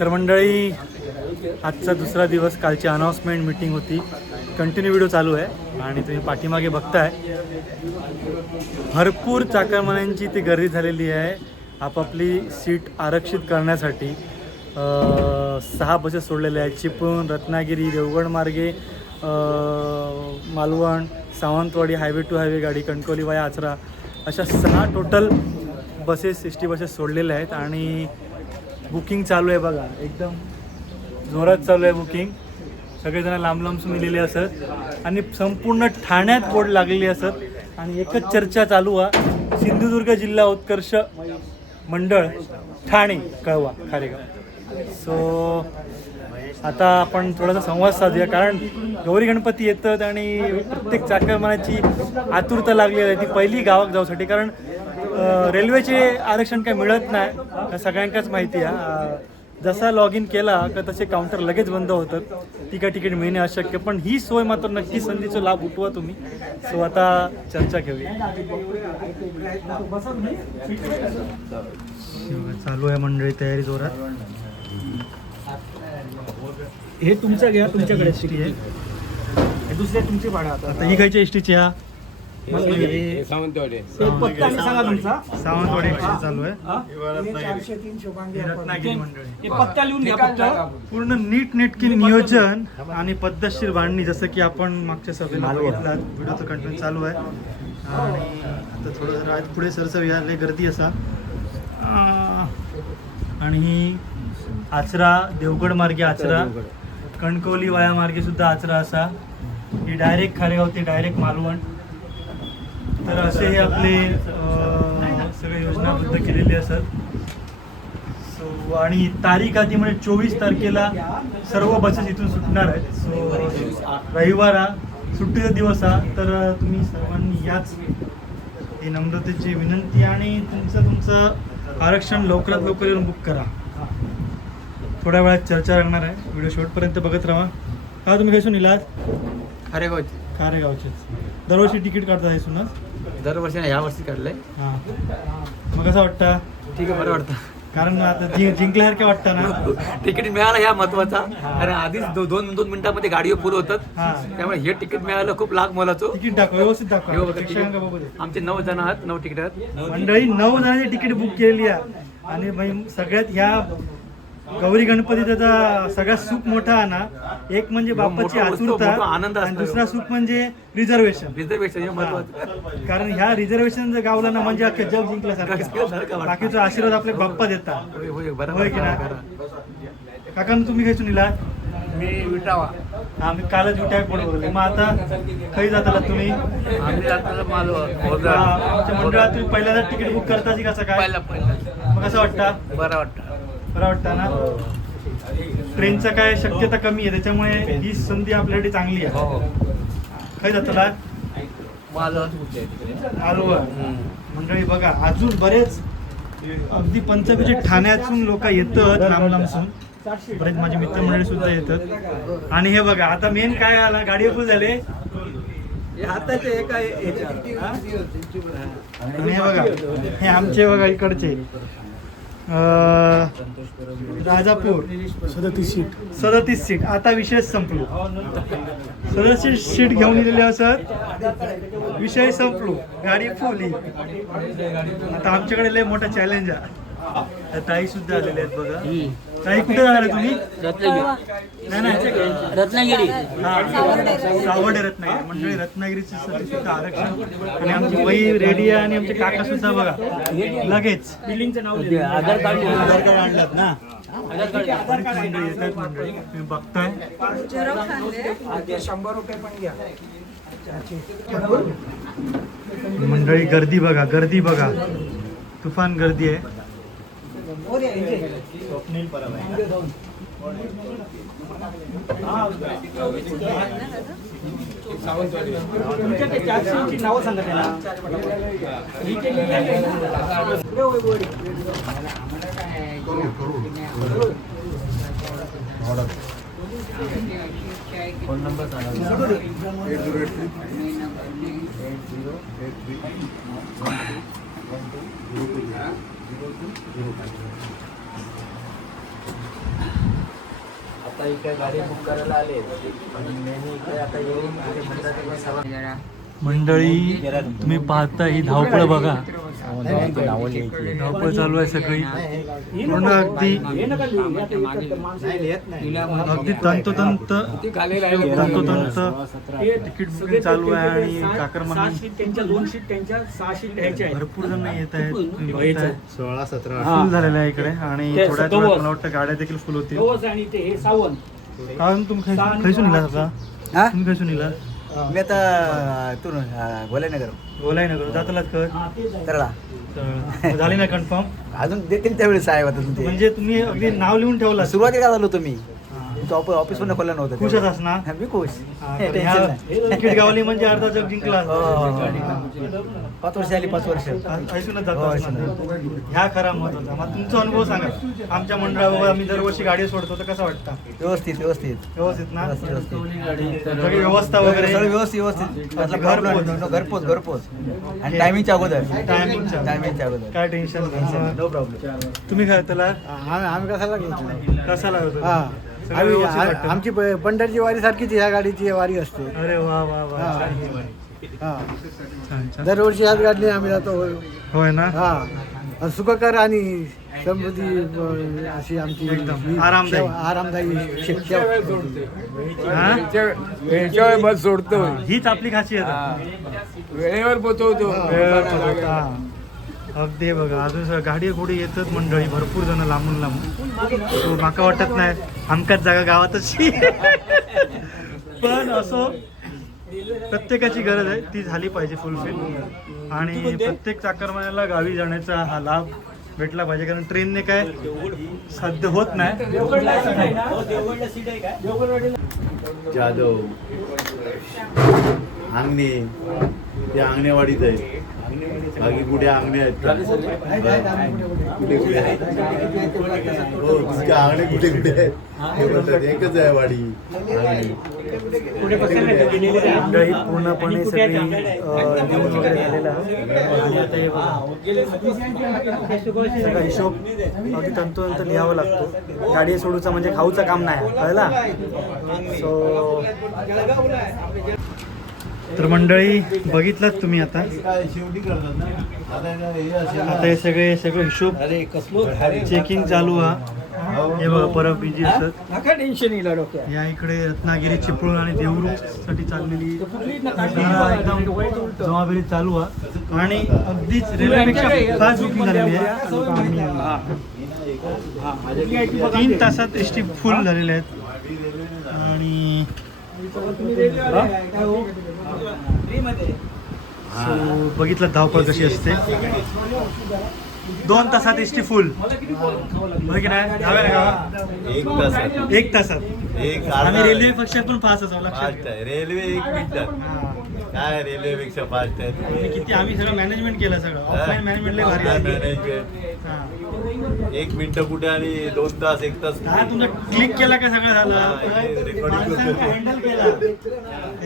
तर मंडळी आजचा दुसरा दिवस कालची अनाऊन्समेंट मीटिंग होती. कंटिन्यू व्हिडिओ चालू आहे आणि तुम्ही पाठीमागे बघताय. भरपूर चाकरमान्यांची ती गर्दी झालेली आहे. आपापली सीट आरक्षित करण्यासाठी सहा बसेस सोडलेल्या आहेत. चिपळूण रत्नागिरी देवगड मार्गे Malvan Sawantwadi highway to highway गाडी कणकवली वाया आचरा अशा सहा total buses S T buses सोडलेल्या आहेत. आणि बुकिंग चालू आहे बघा. एकदम जोरात चालू आहे बुकिंग. सगळेजण लांब लांबसून मिलेले असत. आणि संपूर्ण ठाण्यात बोर्ड लागलेली असत. आणि एकच चर्चा चालू आहे सिंधुदुर्ग जिल्हा उत्कर्ष मंडळ ठाणे कळवा खारेगाव. सो आता आपण थोडासा संवाद साधूया. कारण गौरी गणपती येतात आणि प्रत्येक चाकरमानाची आतुरता लागलेली आहे. ती पहिली गावात जाऊसाठी. कारण रेल्वेचे आरक्षण काही मिळत नाही सगळ्यांकाच माहिती आहे. जसा लॉग इन केला का तसे काउंटर लगेच बंद होतात. ती काय तिकीट मिळणे अशक्य पण ही सोय मात्र नक्की संधीचा लाभ उठवा तुम्ही. सो आता चर्चा घेऊया. चालू आहे मंडळी तयारी जोरात. हे तुमचं घ्या तुमच्याकडे एस टी आहे. हे दुसरे तुमचे भाडं आता. ही खायची एस टीची हा सावंतवाडी. पत्ता आणि सांगा तुमचा. सावंतवाडी एक्सचेंज चालू आहे. हा? रत्नागिरी मंडळी. हे पत्ता लिहून घ्या फक्त. पूर्ण नीट नेटकी नियोजन आणि पद्धतशीर बांधणी जसं की आपण मागच्या सभेला बघितलं व्हिडिओचं कंटेंट चालू आहे. आणि आता थोडं जरा आज पुढे सरसर लय गर्दी असा. अं, आणि ही आचरा देवगड मार्गे आचरा. कणकवली वाया मार्गे सुद्धा आचरा असा. ही डायरेक्ट खारेगाव ते डायरेक्ट मालवण. तर असे हे आपले सगळे योजनाबद्ध केलेले असतात. सो आणि तारीख आधी म्हणजे चोवीस तारखेला सर्व बसेस इथून सुटणार आहेत. सो रविवार हा सुट्टीचा दिवस हा. तर तुम्ही सर्वांनी याच ही नम्रतेची विनंती आणि तुमचं तुमचं आरक्षण लवकरात लवकर येऊन बुक करा. थोड्या वेळात चर्चा लागणार आहे. व्हिडिओ शेवटपर्यंत बघत राहा. हा तुम्ही कसून इलाज अरे हो कारेगावचेच दरवर्षी तिकीट काढता हे सुनच दरवर्षी ह्या वर्षी काढलंय. हां. मग कसं वाटतं? ठीक आहे बरं वाटतं. कारण आता जि जिंकल्यासारखं वाटतं ना? तिकीट मिळालं ह्या महत्त्वाचा. कारण आधीच दो- दोन दोन मिनिटांमध्ये गाडीवर पूर होतात. हां. त्यामुळे हे तिकीट मिळालं खूप लाख मोलाचं. तिकीट दाखव व्यवस्थित हो, दाखव बघा, प्रेक्षकांका बघू दे. तिकीट. आमचे नऊ जण आहात नऊ तिकीट आहेत. मंडळी नऊ जणांची तिकीट बुक केलेली आहे. आणि बाई सगळ्यात ह्या गौरी गणपतीचा सगळ्यात सुख मोठा आहे ना एक म्हणजे बाप्पाची आतुरता आनंद आणि असतो. दुसरा सुख म्हणजे रिझर्वेशन. रिझर्वेशन हे कारण ह्या रिझर्वेशन जर गावलं ना म्हणजे अख्खं जग जिंकल्यासारखं. बाकीचा आशीर्वाद आपले बाप्पा देतात. होय की नाही? काका तुम्ही काही सुनीला मी विटावा. आम्ही कालच विटाय पण बोलले मग आता खरी जाताला तुम्ही? आम्ही मंडळात तुम्ही पहिल्यांदा तिकीट बुक करता की कसं काय पहिला पहिला. मग कसं वाटतं? बरं वाटतं. बरं वाटतं ना? ट्रेनचं काय शक्यता कमी आहे त्याच्यामुळे ही संधी आपल्यासाठी चांगली आहे. हो खरी जाताला माझं आलो मंडळी बघा अजून बरेच अगदी पंचवीसचे ठाण्यातून लोक येतात लांब लांबसून. बरेच माझे मित्रमंडळी सुद्धा येतात. आणि हे बघा आता मेन काय आला? गाडी फुल झाले. हे बघा हे आमचे बघा इकडचे. राजापूर. सदतीस सीट. सदतीस सीट. आता विषय संपलो. सदतीस सीट घेऊन दिलेले असत विषय संपलो. गाडी फुल आता आमच्याकडे लय मोठा चॅलेंज आहे. त्या ताई सुद्धा आलेले आहेत बघा. ताई कुठे जाणार तुम्ही? नाही नाही रत्नागिरी. हा, सावर्डे रत्नागिरी. मंडळी रत्नागिरीची सध्या सुद्धा आरक्षण. आणि आमची वही रेडी आहे आणि आमचे काका सुद्धा बघा. लगेच. बिल्डिंगचं नाव आधार कार्ड आधार कार्ड आणलात ना? आधार कार्ड बरीच मंडळी येतात मंडळी. तुम्ही बघताय. शंभर रुपये पण घ्या मंडळी गर्दी बघा गर्दी बघा. तुफान गर्दी आहे. तुमच्या ते टॅक्सीची नावं सांगा त्याला. इथे लिहिलेली आहे ना. आता इकडे गाडी बुक करायला आले. आणि नेहमी इकडे आता येऊन तिथे मंदिरात सभा मंडळी तुम्ही पाहता ही धावपळ बघा. धावपळ चालू आहे सगळी. पूर्ण अगदी अगदी तंतोतंत तंतोतंत तिकीट बुकिंग चालू आहे आणि काकरमानी भरपूर जण येत आहेत. सोळा सतरा. फुल झालेलं आहे इकडे आणि थोड्याच सत्तावन्न. वेळात मला वाटतं गाड्या देखील फुल होतील. नवस आणि ते हे सावंत. कारण तुम्ही. का तुम्ही मी आता तू बोलाय ना करू जातालाच कर हा, तेच आहे. तरला तर झाली ना कन्फर्म अजून देतील त्यावेळेस साहेब आता तुमचे. म्हणजे तुम्ही अगदी नाव लिहून ठेवलं सुरुवातीला काय झालो तुम्ही तुमचं ऑफिस पण खोललं नव्हतं खुश तेव्हा. असस ना हा, मी खुश. टेन्शन नाही. म्हणजे अर्धा जग जिंकला हो. पाच वर्ष आली पाच वर्ष. ऐसूनच हो, जातो. ह्या खरा महत्त्वाचा मग तुमचा अनुभव सांगा. आमच्या मंडळावर आम्ही दरवर्षी गाडी सोडतो तर कसं वाटतं? व्यवस्थित व्यवस्थित. व्यवस्थित ना? व्यवस्थित, व्यवस्थित. सगळी व्यवस्था वगैरे? सगळं व्यवस्थित व्यवस्थित. घरपोच. घरपोच घरपोच घरपोच. आणि टायमिंगच्या अगोदर. टायमिंगच्या टायमिंगच्या अगोदर. काय टेन्शन नो प्रॉब्लेम तुम्ही काय त्याला आम्ही घेतलो कसा लागतो हा. आम्ही व्यवस्थित वाटतं? आमची प- पंढरची वारी सारखीच ह्या गाडीची वारी असते अरे वा वा वा हा. हा छान छान दरवर्षी ह्याच गाडीने आम्ही जातो होय ना हा आणि सुखकर आणि समृद्धी अ, अशी आमची एकदम ही आरामदायी. सेवा- आरामदायी शे- सेवा. हा? वेळेच्या बस सोडतो हीच आपली खासियत आहे. वेळेवर पोचवतो वेळेवर पोहोचवता. अगदी बघा अजून सगळं गाडी घोडी येतात मंडळी? भरपूर जण लांबून लांबून. तो माका वाटत नाही आमकाच जागा गावातच पण असो प्रत्येकाची गरज आहे ती झाली पाहिजे फुलफिल आणि प्रत्येक चाकरमान्याला गावी जाण्याचा हा लाभ भेटला पाहिजे कारण ट्रेनने काय साध्य होत नाही. जाधव अंगणे ते अंगणेवाडीच आहे. बाकी कुठे अंगणे आहेत? कुठे कुठे आहेत? हो तुमच्या अंगणे कुठे कुठे आहेत ते म्हणतात एकच आहे वाडी पूर्णपणे सगळी अ, लिहून वगैरे झालेलं आहे. आणि आता हे बघा सगळा हिशोब अगदी तंतोतंत लिहावा लागतो. गाडी सोडूचा म्हणजे खाऊचं काम नाही कळला? सो तर मंडळी बघितलात तुम्ही आता? आता हे हे सगळे सगळं हिशोब चेकिंग चालू हा. हे बघा परत बिजी असत. टेन्शन या इकडे रत्नागिरी चिपळूण आणि देवरुखसाठी चाललेली हा, एकदम जमाबेरी चालू आहे आणि अगदीच रेल्वेपेक्षा फास्ट बुकिंग झालेली आहे. तीन तासात एस टी फुल झालेले आहेत. आणि बघितलं धावपळ कशी असते. दोन तासात एस टी फुल बघ की नाही? धाव्या ना गावा? एक तासात. एक तासात. एक आणि रेल्वे पेक्षा पण फास्ट असावं लक्षात फास्ट आहे. रेल्वे एक मिनिटात हा. काय रेल्वेपेक्षा फास्ट आहे? आणि किती आम्ही सगळं मॅनेजमेंट केलं सगळं. ऑफलाईन मॅनेजमेंट लय भारी आहे. मॅनेजमेंट हा. एक मिनिट कुठे आणि दोन तास एक तास तुमचं क्लिक केला का सगळं झालं. हँडल केला.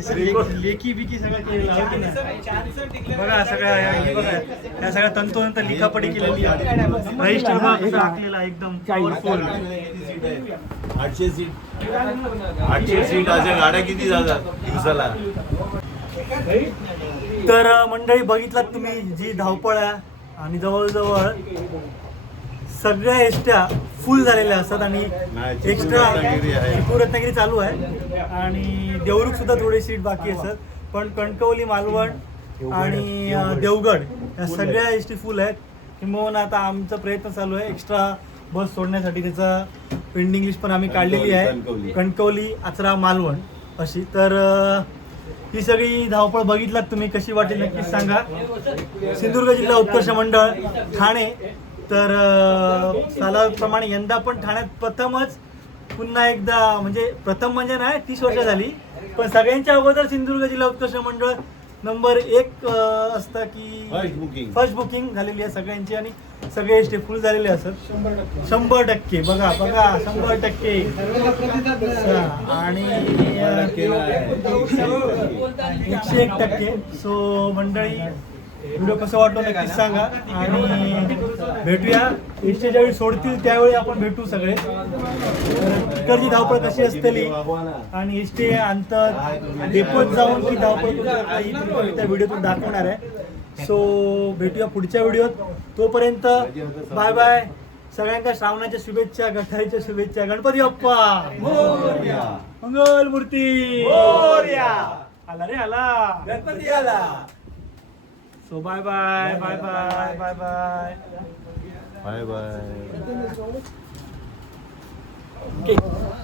सगळं लेखी- बिकी सगळं केलं आहे की नाही? बघा सगळ्या हे बघा या सगळ्या तंतोतंत लिखापडी केलेली आहे. रजिस्टर आखलेला एकदम पॉवरफुल आठशे सीट आठशे सीट. अशा गाड्या किती जातात दिवसाला? तर मंडळी बघितलात तुम्ही जी धावपळ आहे आणि जवळजवळ सगळ्या एसट्या फुल झालेल्या असतात आणि एक्स्ट्रा. चिपळूण रत्नागिरी चालू आहे. आणि देवरुख सुद्धा थोडी सीट बाकी असतात पण कणकवली मालवण आणि देवगड. या सगळ्या एस टी फुल आहेत. किंबहुना आता आमचा प्रयत्न चालू आहे. एक्स्ट्रा बस सोडण्यासाठी त्याचा पेंडिंग लिस्ट पण आम्ही काढलेली आहे. कणकवली. आचरा मालवण अशी. तर ही सगळी धावपळ बघितलात तुम्ही. कशी वाटेल नक्कीच सांगा. सिंधुदुर्ग जिल्हा उत्कर्ष मंडळ ठाणे. तर सालाप्रमाणे यंदा पण ठाण्यात प्रथमच पुन्हा एकदा म्हणजे प्रथम म्हणजे नाही तीस वर्ष झाली. पण सगळ्यांच्या अगोदर सिंधुदुर्ग जिल्हा उत्कर्ष मंडळ नंबर एक असतं की. फर्स्ट बुकिंग झालेली आहे सगळ्यांची आणि सगळे एस टी फुल झालेले असत शंभर टक्के. बघा बघा शंभर टक्के. आणि एकशे एक टक्के. सो मंडळी व्हिडिओ कसं वाटलं नक्कीच सांगा. आणि भेटूया. एसटी ज्यावेळी सोडतील त्यावेळी आपण भेटू सगळे. तिकडची धावपळ कशी असतेली? आणि एस टी अंतर डेपोत जाऊन ती धावपळ त्या व्हिडिओतून दाखवणार आहे. सो भेटूया पुढच्या व्हिडिओत. तोपर्यंत बाय बाय सगळ्यांना श्रावणाच्या शुभेच्छा गठारीच्या शुभेच्छा. गणपती बाप्पा! मंगल मूर्ती आला रे आला! गणपती आला! So bye bye, bye bye, bye bye. Bye bye. Okay.